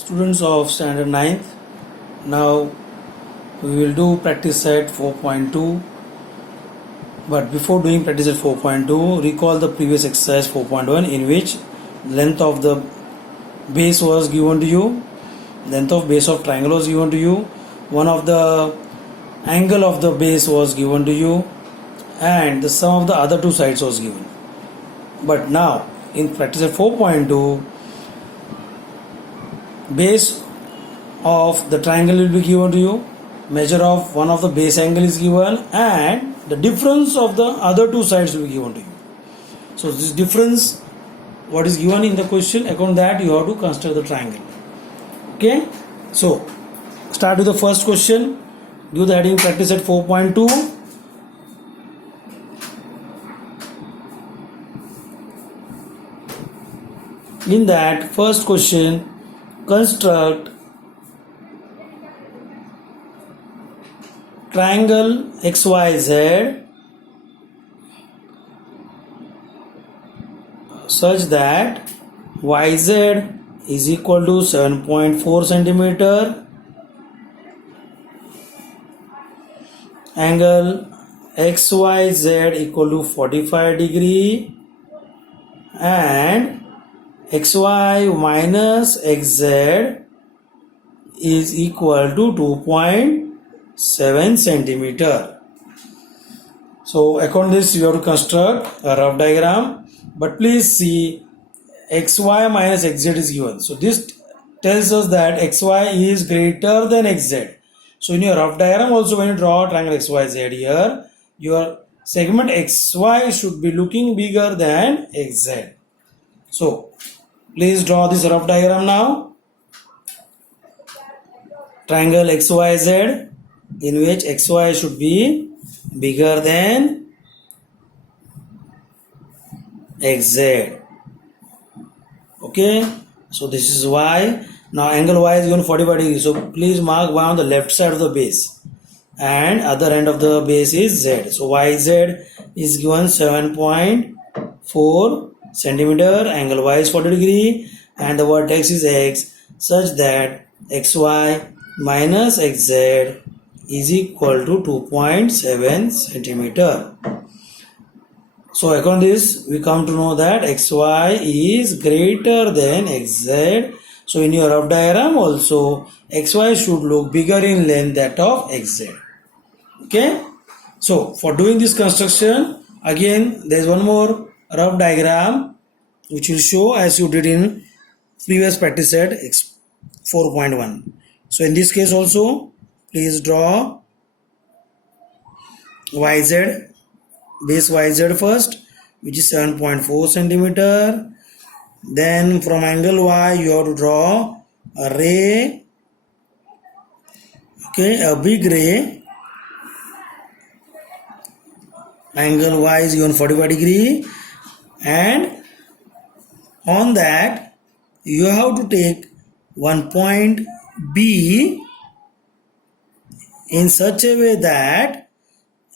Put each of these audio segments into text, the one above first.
Students of standard 9th, now we will do practice set 4.2, but before doing practice set 4.2, recall the previous exercise 4.1 in which length of the base was given to you, length of base of triangle was given to you, one of the angle of the base was given to you, and the sum of the other two sides was given. But now in practice set 4.2, base of the triangle will be given to you, measure of one of the base angle is given, and the difference of the other two sides will be given to you. So this difference, what is given in the question, according to that you have to construct the triangle. Okay, so start with the first question. Give the heading practice at 4.2. In that first question, construct triangle XYZ such that YZ is equal to 7.4 centimeter, angle XYZ equal to 45 degree, and XY minus XZ is equal to 2.7 centimeter. So according to this you have to construct a rough diagram, but please see XY minus XZ is given. So this tells us that XY is greater than XZ. So in your rough diagram also, when you draw a triangle XYZ here, your segment XY should be looking bigger than XZ. So please draw this rough diagram now. Triangle XYZ in which XY should be bigger than XZ. Okay, so this is Y. Now angle Y is given 45 degrees. So please mark Y on the left side of the base, and other end of the base is Z. So YZ is given 7.4 centimeter, angle Y is 40 degree, and the vertex is X, such that XY minus XZ is equal to 2.7 centimeter. So according to this, we come to know that XY is greater than XZ. So in your rough diagram also, XY should look bigger in length that of XZ. Okay. So for doing this construction, again there is one more rough diagram which will show as you did in previous practice set 4.1. So in this case also, please draw YZ, base YZ first, which is 7.4 centimeter. Then from angle Y you have to draw a ray, okay, a big ray. Angle Y is given 45 degree, and on that you have to take one point B in such a way that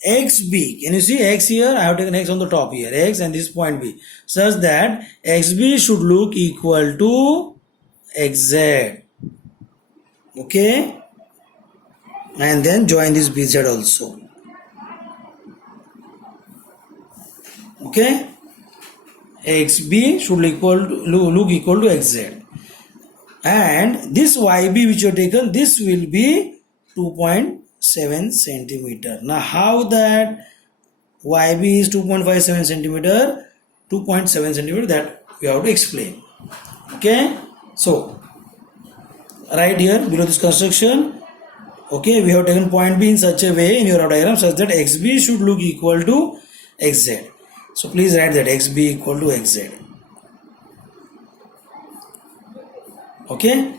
XB, can you see X here? I have taken X on the top here, X, and this point B, such that XB should look equal to XZ. Okay, and then join this BZ also. Okay, XB should look equal to XZ, and this YB which you have taken, this will be 2.7 centimeter. Now how that YB is 2.57 centimeter, 2.7 centimeter, that we have to explain. Okay, so right here below this construction, okay, we have taken point B in such a way in your diagram such that XB should look equal to XZ. So please write that XB equal to XZ. Okay,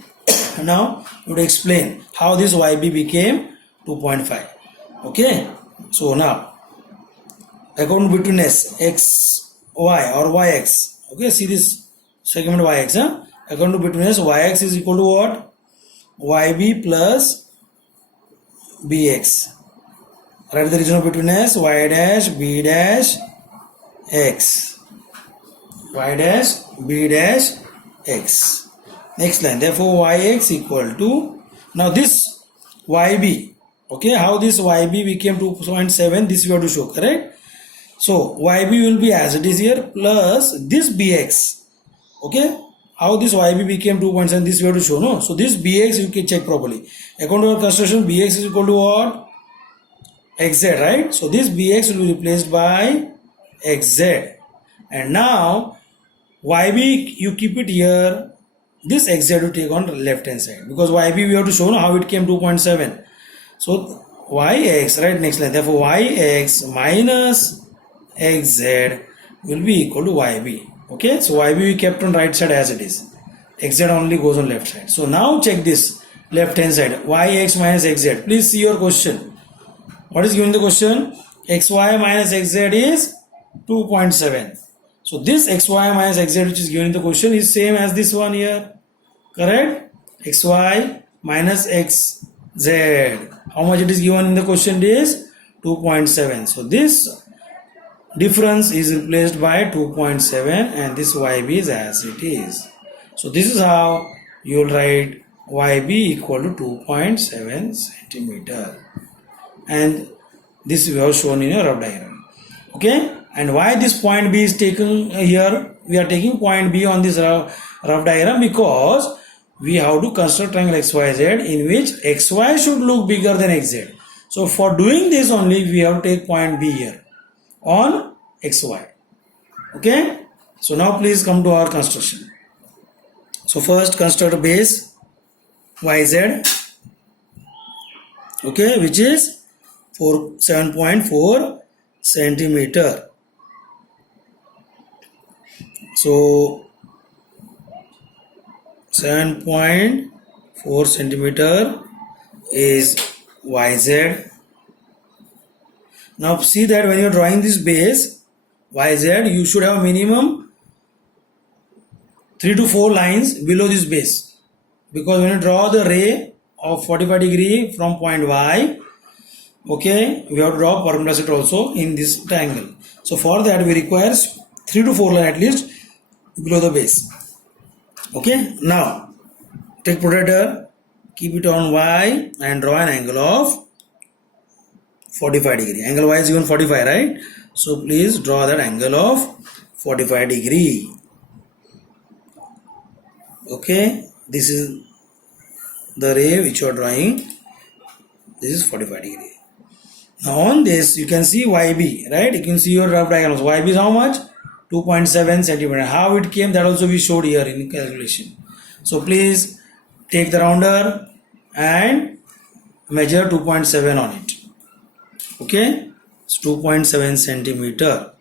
now we would explain how this YB became 2.5. Okay, so now according to betweenness XY or YX, okay, see this segment YX, according to betweenness YX is equal to what? YB plus BX. Write the region of betweenness Y dash B dash X, Y dash B dash X. Next line. Therefore, yx equal to, now this yb. Okay, how this yb became 2.7, this we have to show, correct? So yb will be as it is here plus this bx. Okay, how this yb became 2.7, this we have to show, no? So this bx you can check properly. According to our construction, bx is equal to what? Xz, right? So this bx will be replaced by xz. And now yb you keep it here, this xz will take on the left hand side, because yb we have to show how it came 2.7. So yx, right, next line. Therefore yx minus xz will be equal to yb. Okay, so yb we kept on right side as it is, xz only goes on left side. So now check this left hand side, yx minus xz. Please see your question. What is given in the question? xy minus xz is 2.7. So this xy minus xz which is given in the question is same as this one here, correct? Xy minus xz. How much it is given in the question is 2.7. So this difference is replaced by 2.7 and this yb is as it is. So this is how you will write yb equal to 2.7 centimeter. And this we have shown in a rough diagram. Okay, and why this point B is taken here? We are taking point B on this rough diagram because we have to construct triangle XYZ in which XY should look bigger than XZ. So for doing this only we have to take point B here on XY. Okay, so now please come to our construction. So first construct a base YZ, okay, which is 7.4 centimeter. So 7.4 centimeter is YZ. Now see that when you are drawing this base YZ, you should have minimum 3 to 4 lines below this base, because when you draw the ray of 45 degree from point Y, okay, we have to draw perpendicular sector also in this triangle. So for that we require 3 to 4 lines at least below the base. Okay, now take protractor, keep it on Y and draw an angle of 45 degree. Angle Y is given 45, right? So please draw that angle of 45 degree. Okay, this is the ray which you are drawing. This is 45 degree. Now on this you can see YB, right? You can see your rough diagrams. YB is how much? 2.7 centimeter. How it came, that also we showed here in calculation. So please take the rounder and measure 2.7 on it. Okay, it's 2.7 centimeter.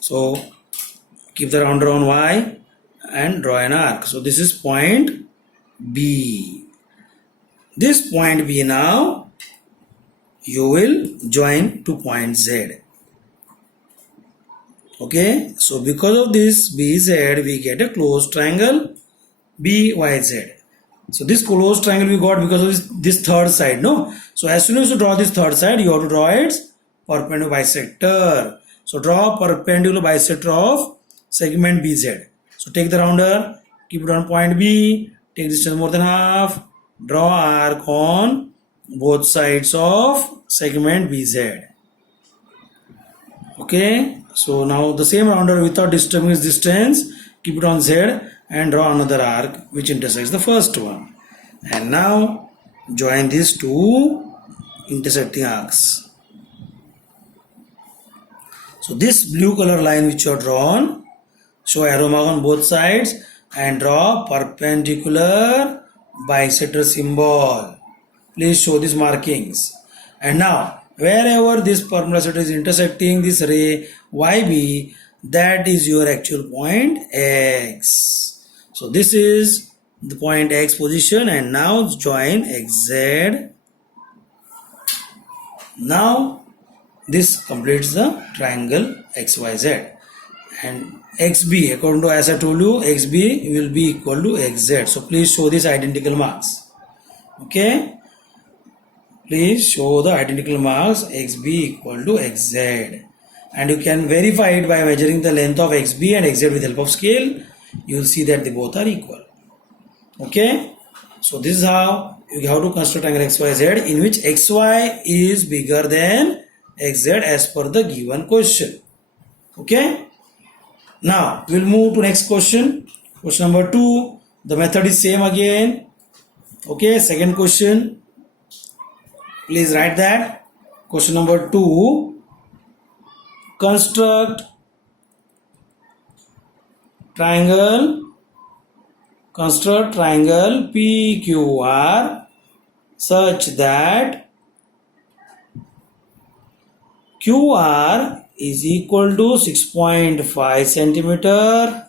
So keep the rounder on Y and draw an arc. So this is point B. This point B now you will join to point Z. Okay, so because of this BZ we get a closed triangle BYZ. So this closed triangle we got because of this third side, no? So as soon as you draw this third side, you have to draw its perpendicular bisector. So draw perpendicular bisector of segment BZ. So take the rounder, keep it on point B, take distance more than half, draw arc on both sides of segment BZ. Okay, so now the same rounder without disturbing its distance, keep it on Z and draw another arc which intersects the first one. And now join these two intersecting arcs. So this blue color line which you have drawn, show arrow mark on both sides and draw perpendicular bisector symbol. Please show these markings. And now wherever this perpendicular sector is intersecting this ray YB, that is your actual point X. So this is the point X position, and now join XZ. Now this completes the triangle XYZ, and XB, according to as I told you, XB will be equal to XZ. So please show these identical marks. Okay, please show the identical marks XB equal to XZ. and you can verify it by measuring the length of XB and XZ with help of scale. You will see that they both are equal. Okay, so this is how you have to construct triangle XYZ in which XY is bigger than XZ as per the given question. Okay, now we'll move to next question. Question number 2. The method is same again. Okay, second question. Please write that. Question number 2. Construct triangle PQR such that QR is equal to 6.5 centimeter.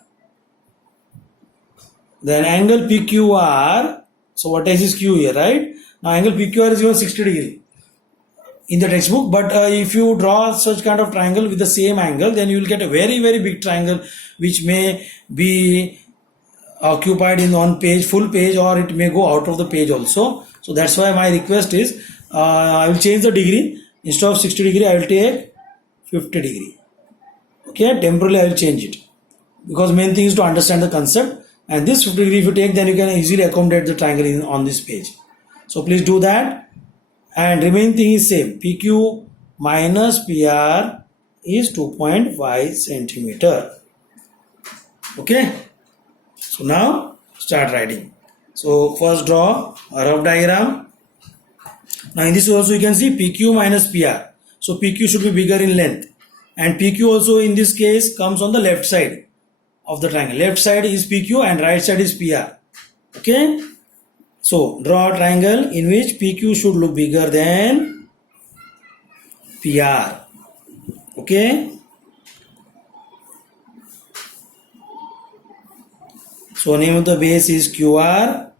Then angle PQR, so what is Q here, right? Now angle PQR is given 60 degree in the textbook, but if you draw such kind of triangle with the same angle, then you will get a very big triangle which may be occupied in one page, full page, or it may go out of the page also. So that's why my request is I will change the degree. Instead of 60 degree I will take 50 degree. Okay, temporarily I will change it because main thing is to understand the concept, and this 50 degree if you take, then you can easily accommodate the triangle on this page. So please do that, and remaining thing is same. PQ minus PR is 2.5 centimeter. Okay, so now start writing. So first draw a rough diagram. Now in this also you can see PQ minus PR. So PQ should be bigger in length, and PQ also in this case comes on the left side of the triangle. Left side is PQ and right side is PR. Okay, so draw a triangle in which PQ should look bigger than PR. Okay, so name of the base is QR.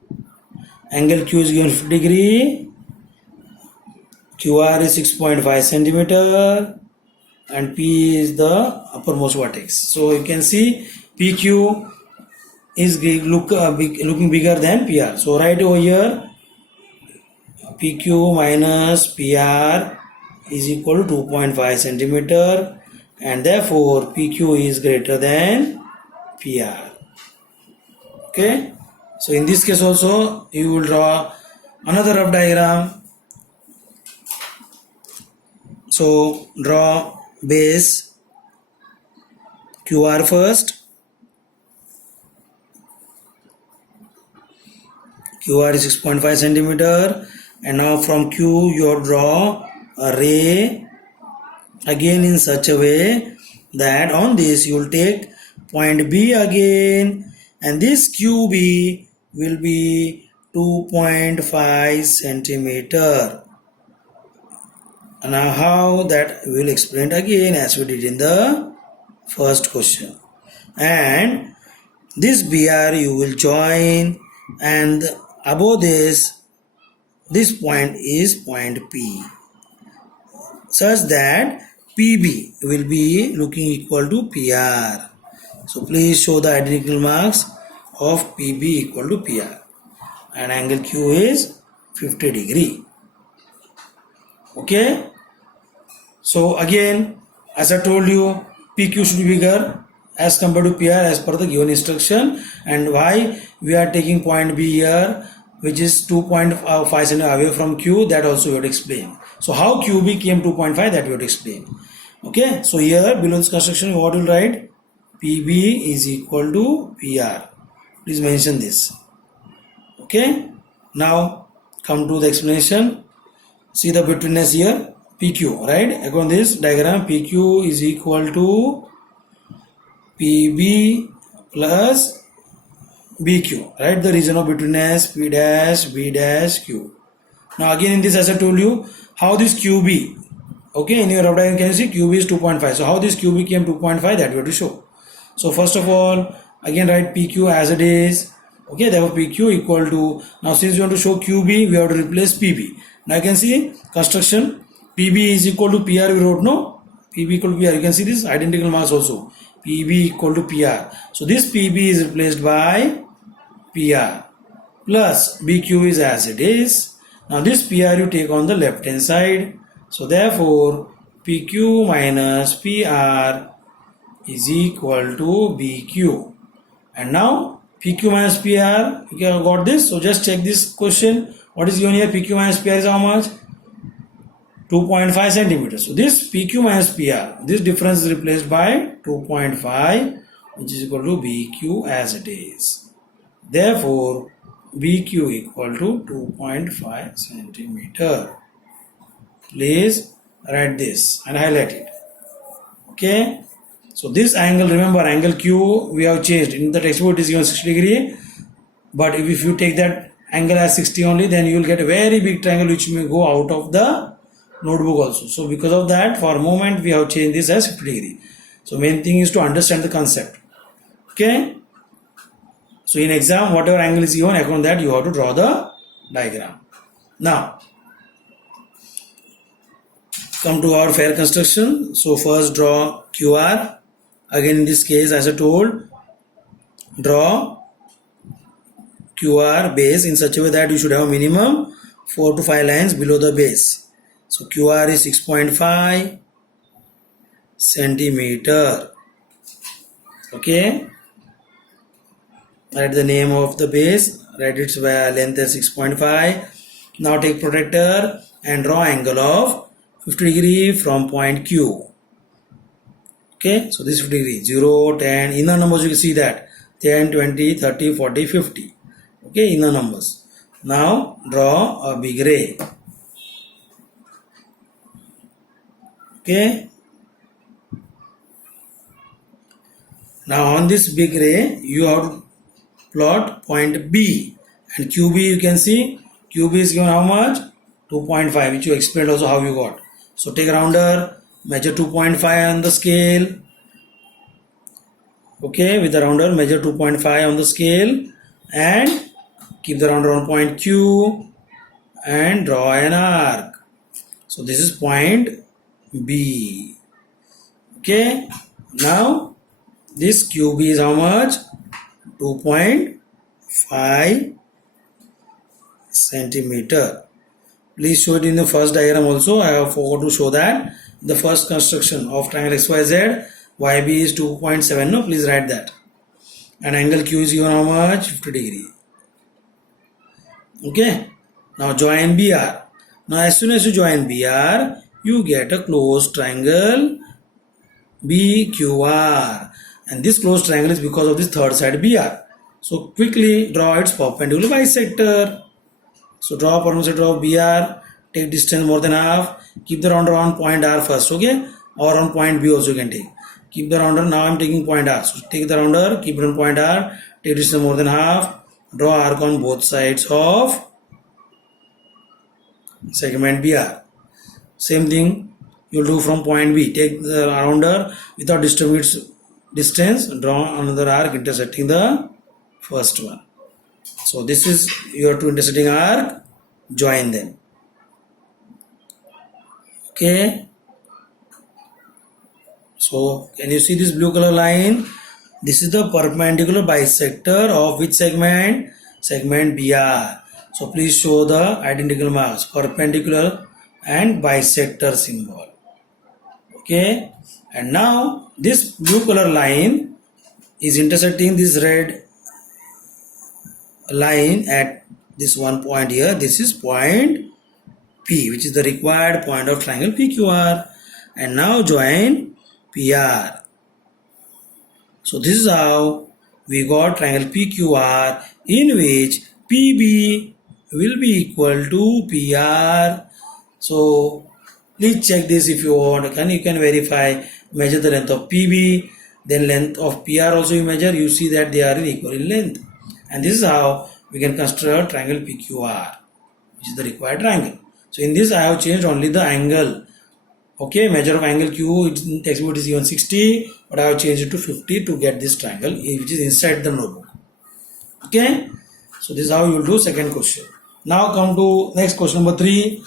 Angle Q is given 50 degree. QR is 6.5 centimeter and P is the uppermost vertex. So you can see PQ is looking bigger than PR. So write over here PQ minus PR is equal to 2.5 centimeter, and therefore PQ is greater than PR. Okay, so in this case also you will draw another rough diagram. So draw base QR first. QR is 6.5 centimeter, and now from Q you draw a ray again in such a way that on this you will take point B again, and this QB will be 2.5 centimeter. Now how that we will explain again as we did in the first question. And this BR you will join, and above this point is point P, such that PB will be looking equal to PR. So please show the identical marks of PB equal to PR, and angle Q is 50 degree. Okay, so again as I told you, PQ should be bigger as compared to PR as per the given instruction, and why we are taking point B here, which is 2.5 cm away from Q, that also we have to explain. So how QB came 2.5, that we have to explain. Okay, so here below this construction what will write? PB is equal to PR. Please mention this. Okay, now come to the explanation. See the betweenness here, PQ, right? According to this diagram, PQ is equal to PB plus BQ, right? The region of betweenness P dash B dash Q. Now again in this, as I told you, how this QB, okay, in your rough diagram can you see QB is 2.5. So how this QB came 2.5, that we have to show. So first of all, again write PQ as it is. Okay, therefore PQ equal to, now since we want to show QB, we have to replace PB. Now you can see construction, PB is equal to PR, we wrote, no? PB equal to PR, you can see this identical marks also. PB equal to PR. So this PB is replaced by PR plus BQ is as it is. Now this PR you take on the left hand side. So therefore PQ minus PR is equal to BQ. And now PQ minus PR, you have got this. So just check this question. What is given here? PQ minus PR is how much? 2.5 centimeters. So this PQ minus PR, this difference is replaced by 2.5, which is equal to BQ as it is. Therefore, BQ equal to 2.5 centimeter. Please write this and highlight it. Okay. So this angle, remember angle Q we have changed. In the textbook it is given 60 degree. But if you take that angle as 60 only, then you will get a very big triangle which may go out of the notebook also. So because of that, for a moment we have changed this as 50 degree. So main thing is to understand the concept. Okay. So in exam, whatever angle is given, according to that you have to draw the diagram. Now, come to our fair construction. So first draw QR. Again in this case, as I told, draw QR base in such a way that you should have minimum 4 to 5 lines below the base. So QR is 6.5 centimeter. Okay. Write the name of the base. Write its length as 6.5. Now take protractor and draw angle of 50 degree from point Q. Okay, so this 50 degree, 0, 10, inner numbers you can see that 10, 20, 30, 40, 50. Okay, inner numbers. Now draw a big ray. Okay. Now on this big ray, you have to plot point B, and QB you can see, QB is given how much? 2.5, which you explained also how you got. So take a rounder, measure 2.5 on the scale. Okay, with the rounder, measure 2.5 on the scale and keep the rounder on point Q and draw an arc. So this is point B. Okay, now this QB is how much? 2.5 centimeter. Please show it in the first diagram also. I have forgot to show that. The first construction of triangle XYZ, YB is 2.7. No, please write that. And angle Q is given how much? 50 degree. Okay. Now join BR. Now as soon as you join BR, you get a closed triangle BQR. And this closed triangle is because of this third side BR. So quickly draw its perpendicular bisector. So draw perpendicular of BR. Take distance more than half. Keep the rounder on point R first, okay? Or on point B also you can take. Keep the rounder. Now I am taking point R. So take the rounder, keep it on point R. Take distance more than half. Draw arc on both sides of segment BR. Same thing you will do from point B. Take the rounder without disturbing its distance. Draw another arc intersecting the first one. So this is your two intersecting arc. Join them. Okay. So can you see this blue color line? This is the perpendicular bisector of which segment? Segment BR. So please show the identical marks, perpendicular and bisector symbol. Okay. And now this blue color line is intersecting this red line at this one point here. This is point P, which is the required point of triangle PQR. And now join PR. So this is how we got triangle PQR, in which PB will be equal to PR. So please check this if you want. You can verify. Measure the length of PB, then length of PR also you measure. You see that they are in equal in length. And this is how we can construct triangle PQR, which is the required triangle. So in this I have changed only the angle. Okay, measure of angle Q in textbook is even 60, but I have changed it to 50 to get this triangle, which is inside the notebook. Okay, so this is how you will do second question. Now come to next question number 3.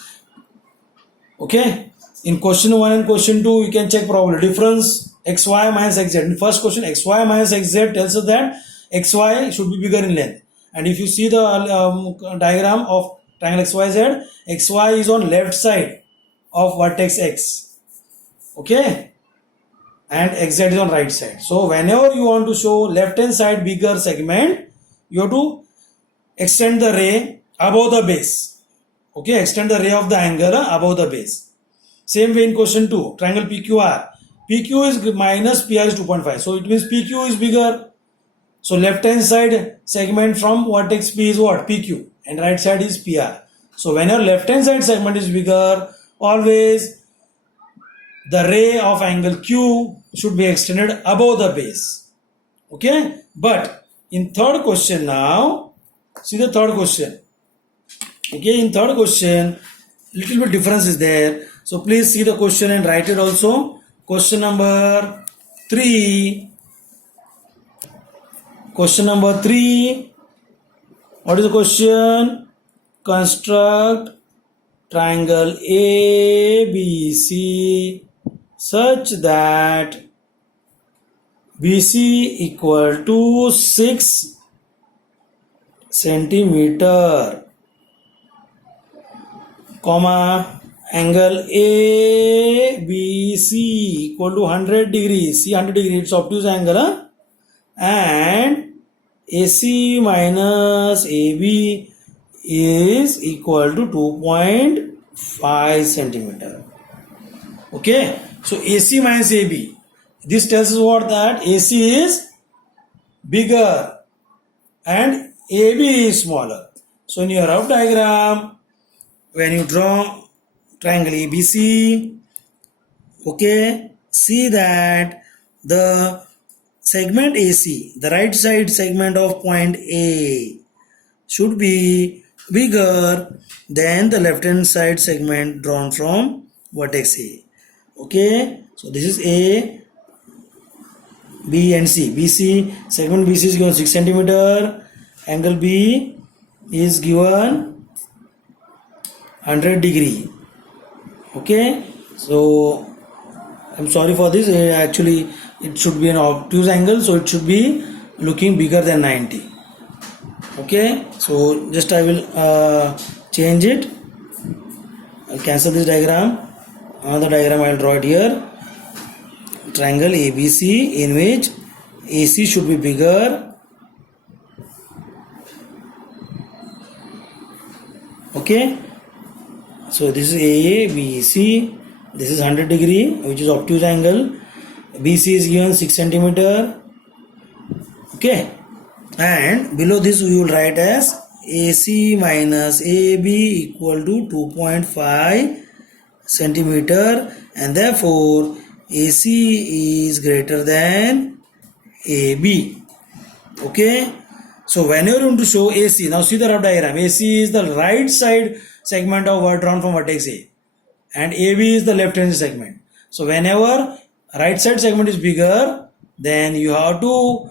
Okay, in question 1 and question 2 you can check probability difference xy minus xz. In first question, xy minus xz tells us that xy should be bigger in length, and if you see the diagram of triangle xyz, xy is on left side of vertex x. Okay, and XZ is on right side. So whenever you want to show left hand side bigger segment, you have to extend the ray above the base. Okay, extend the ray of the angle above the base. Same way in question 2, triangle PQR. PQ is minus PR is 2.5. So it means PQ is bigger. So left hand side segment from vertex P is what? PQ. And right side is PR. So when your left hand side segment is bigger, always the ray of angle Q should be extended above the base. Okay. But in third question now, see the third question. Okay. In third question, little bit difference is there. So please see the question and write it also. Question number 3. Question number 3. What is the question? Construct triangle ABC such that BC equal to 6 centimeter, comma, angle ABC equal to 100 degrees. See 100 degrees, it's obtuse angle, huh? And AC minus AB is equal to 2.5 centimeter. Okay, so AC minus AB, this tells us what? That AC is bigger and AB is smaller. So in your rough diagram, when you draw triangle ABC, okay, see that the segment AC, the right side segment of point A, should be bigger than the left hand side segment drawn from vertex A. Okay, so this is A, B and C. BC, segment BC is given 6 centimeter, angle B is given 100 degree. Okay, so I'm sorry for this, actually it should be an obtuse angle, so it should be looking bigger than 90. Okay, so just I will change it. I'll cancel this diagram. Another diagram I will draw it here. Triangle ABC in which AC should be bigger. Okay, so this is ABC. This is 100 degree, which is obtuse angle. BC is given 6 centimeter. Okay, and below this we will write as AC minus AB equal to 2.5 centimeter, and therefore AC is greater than AB. Okay, so whenever you want to show AC, now see the rough diagram. AC is the right side segment of drawn from vertex A, and AB is the left hand segment. So whenever right side segment is bigger, then you have to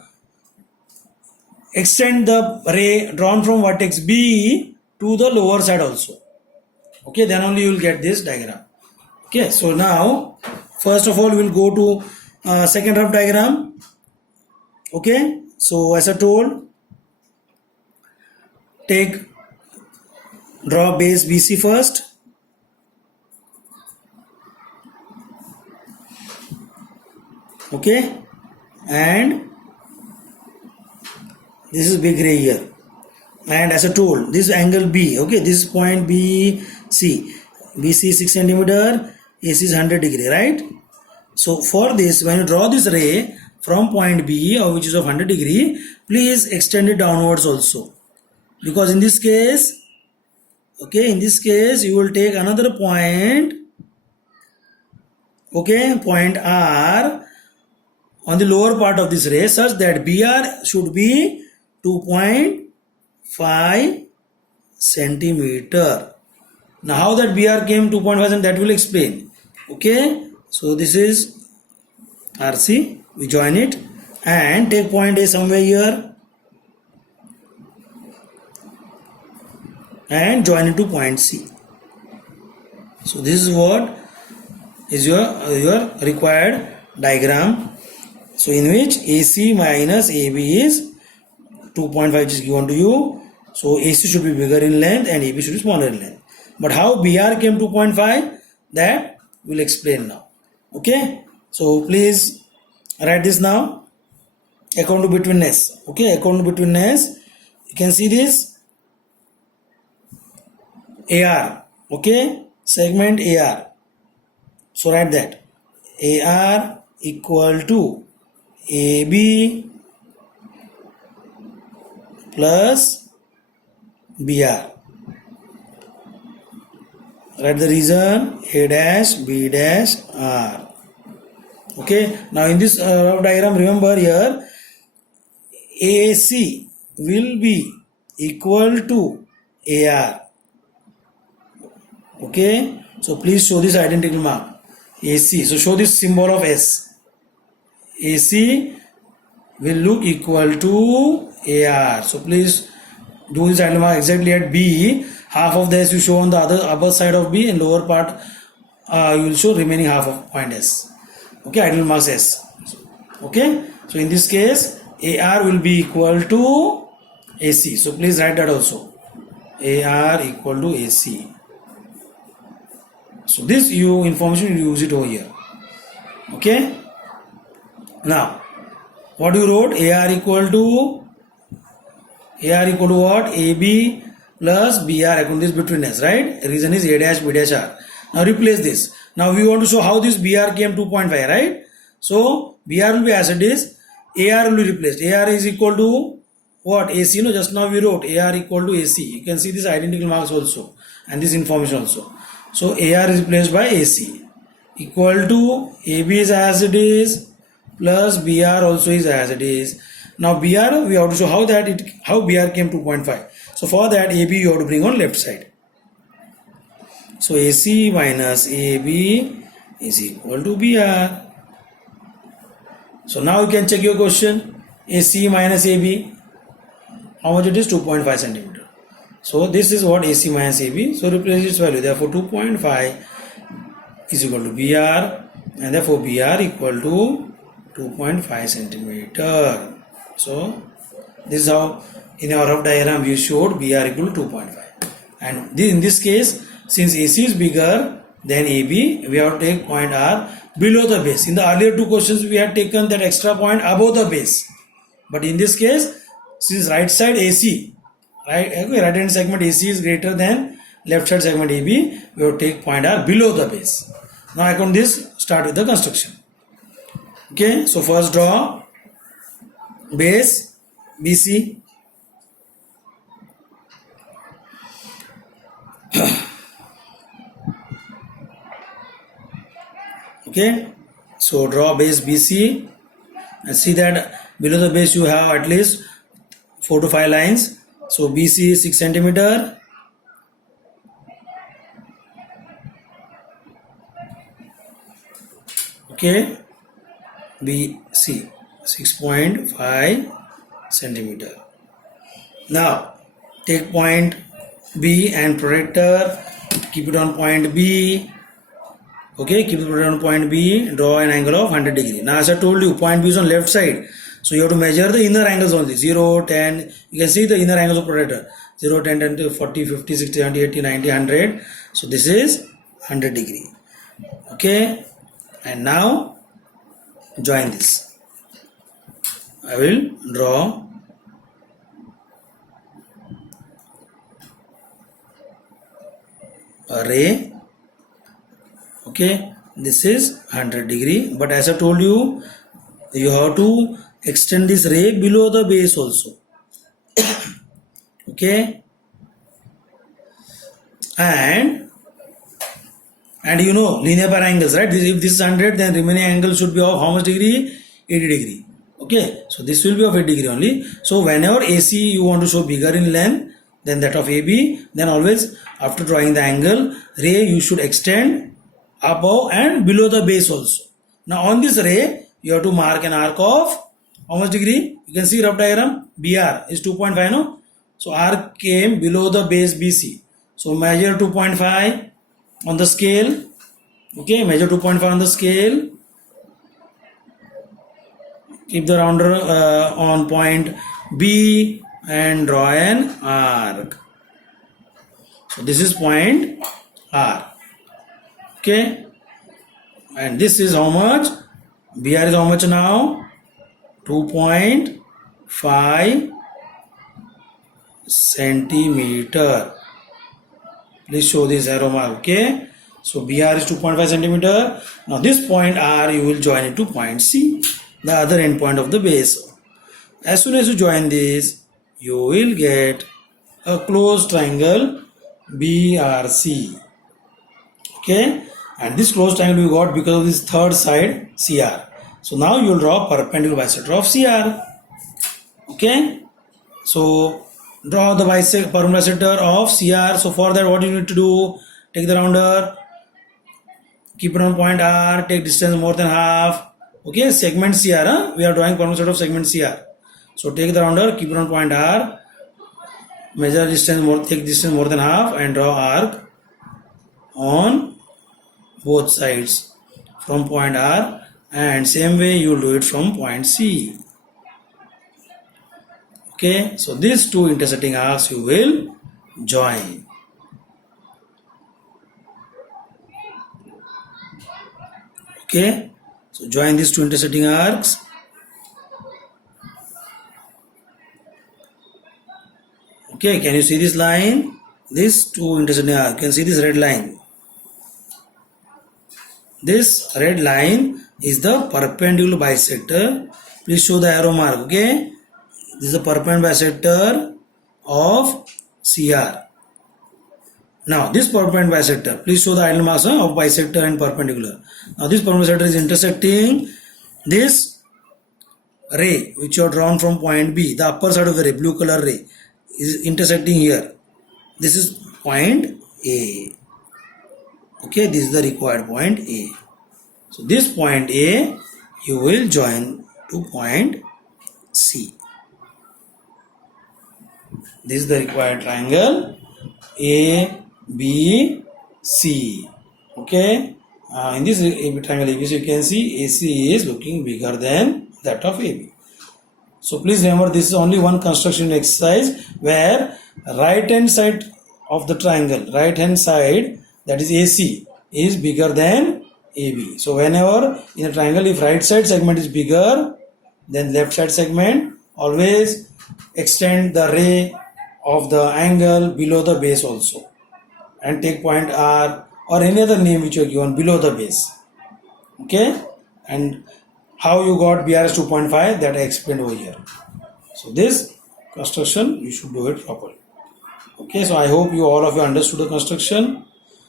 extend the ray drawn from vertex B to the lower side also. Okay, then only you will get this diagram. Okay, so now first of all we will go to second rough diagram. Okay, so as I told, draw base BC first. Okay, and this is big ray here, and as I told, this angle B. Okay, this is point BC. BC is 6 centimeter, AC is 100 degree, right? So for this, when you draw this ray from point B, or which is of 100 degree, please extend it downwards also, because in this case, okay, in this case you will take another point, okay, point R on the lower part of this ray, such that BR should be 2.5 centimeter. Now how that BR came 2.5 cm, that will explain. Okay, so this is RC, we join it and take point A somewhere here and join it to point C. So this is what is your required diagram. So in which AC minus AB is 2.5, which is given to you. So AC should be bigger in length and AB should be smaller in length. But how BR came 2.5, that we'll explain now. Okay, so please write this now. According to betweenness. Okay, according to betweenness, you can see this AR. Okay, segment AR. So write that AR equal to AB plus BR. Write the reason A dash B dash R. Okay, now in this rough diagram, remember here AC will be equal to AR. Okay, so please show this identical mark AC. So show this symbol of S. AC will look equal to AR. So please do this identical mark exactly at B. Half of the S you show on the upper side of B, and lower part you will show remaining half of point S. Okay, identical marks S. Okay, so in this case AR will be equal to AC. So please write that also. AR equal to AC. So this information you use it over here. Okay. Now, what you wrote? AR equal to what? AB plus BR according to this betweenness, right? Reason is A dash B dash R. Now replace this. Now we want to show how this BR came 2.5, right? So BR will be as it is. AR will be replaced. AR is equal to what? AC. No, just now we wrote AR equal to AC. You can see this identical marks also and this information also. So AR is replaced by AC equal to AB is as it is plus BR also is as it is. Now BR we have to show how BR came 2.5. So for that AB you have to bring on left side. So AC minus AB is equal to BR. So now you can check your question. AC minus AB, how much it is? 2.5 centimeter. So this is what AC minus AB. So replace its value. Therefore 2.5 is equal to BR, and therefore BR equal to 2.5 centimeter. So this is how in our rough diagram we showed BR equal to 2.5. And in this case, since AC is bigger than AB, we have to take point R below the base. In the earlier two questions we had taken that extra point above the base. But in this case, since right side AC, right hand segment AC is greater than left side segment AB, we will take point R below the base. Now according to this, start with the construction. Okay, so first draw base BC. Okay, so draw base BC and see that below the base you have at least 4 to 5 lines. So BC is 6 centimeter. Okay, BC 6.5 centimeter. Now take point B and protractor, keep it on point B. Okay, keep it on point B, draw an angle of 100 degree. Now as I told you, point B is on left side. So you have to measure the inner angles only. 0, 10, you can see the inner angles of protractor. 0, 10, 10, 40, 50, 60, 70, 80, 90, 100. So this is 100 degree. Okay, and now join this. I will draw a ray. Okay, this is 100 degree, but as I told you, you have to extend this ray below the base also. Okay, and you know linear bar angles, right? If this is 100, then remaining angle should be of how much degree? 80 degree. Okay, so this will be of 80 degree only. So whenever AC you want to show bigger in length than that of AB, then always after drawing the angle, ray you should extend above and below the base also. Now on this ray, you have to mark an arc of how much degree? You can see rough diagram, BR is 2.5, no? So arc came below the base BC. So measure 2.5 on the scale. Okay, measure 2.5 on the scale. Keep the rounder on point B and draw an arc. So this is point R. Okay, And this is how much? BR is how much now? 2.5 centimeter. Please show this arrow mark. Okay. So BR is 2.5 centimeter. Now this point R you will join it to point C, the other end point of the base. As soon as you join this, you will get a closed triangle BRC. Okay. And this closed triangle we got because of this third side CR. So now you will draw perpendicular bisector of CR. Okay. So draw the perpendicular bisector of CR. So for that, what you need to do? Take the rounder, keep it on point R, take distance more than half. Okay, segment CR. We are drawing perpendicular of segment CR. So take the rounder, keep it on point R, measure distance more, take distance more than half, and draw arc on both sides from point R. And same way you will do it from point C. Okay, so these two intersecting arcs you will join. Okay, so join these two intersecting arcs. Okay, can you see this line? These two intersecting arcs. You can see this red line. This red line is the perpendicular bisector. Please show the arrow mark. Okay, this is the perpendicular bisector of CR. Now this perpendicular bisector, please show the idle marks of bisector and perpendicular. Now this perpendicular bisector is intersecting this ray which you have drawn from point B. The upper side of the ray, blue color ray, is intersecting here. This is point A. Okay, this is the required point A. So this point A you will join to point C. This is the required triangle A, B, C. Okay. In this triangle ABC you can see AC is looking bigger than that of AB. So please remember, this is only one construction exercise where right hand side of the triangle, right hand side, that is AC, is bigger than AB. So whenever in a triangle, if right side segment is bigger than left side segment, always extend the ray of the angle below the base also, and take point R or any other name which you are given below the base. Okay, and how you got BRS 2.5, that I explained over here. So this construction you should do it properly. Okay, so I hope all of you understood the construction.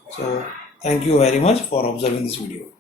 So thank you very much for observing this video.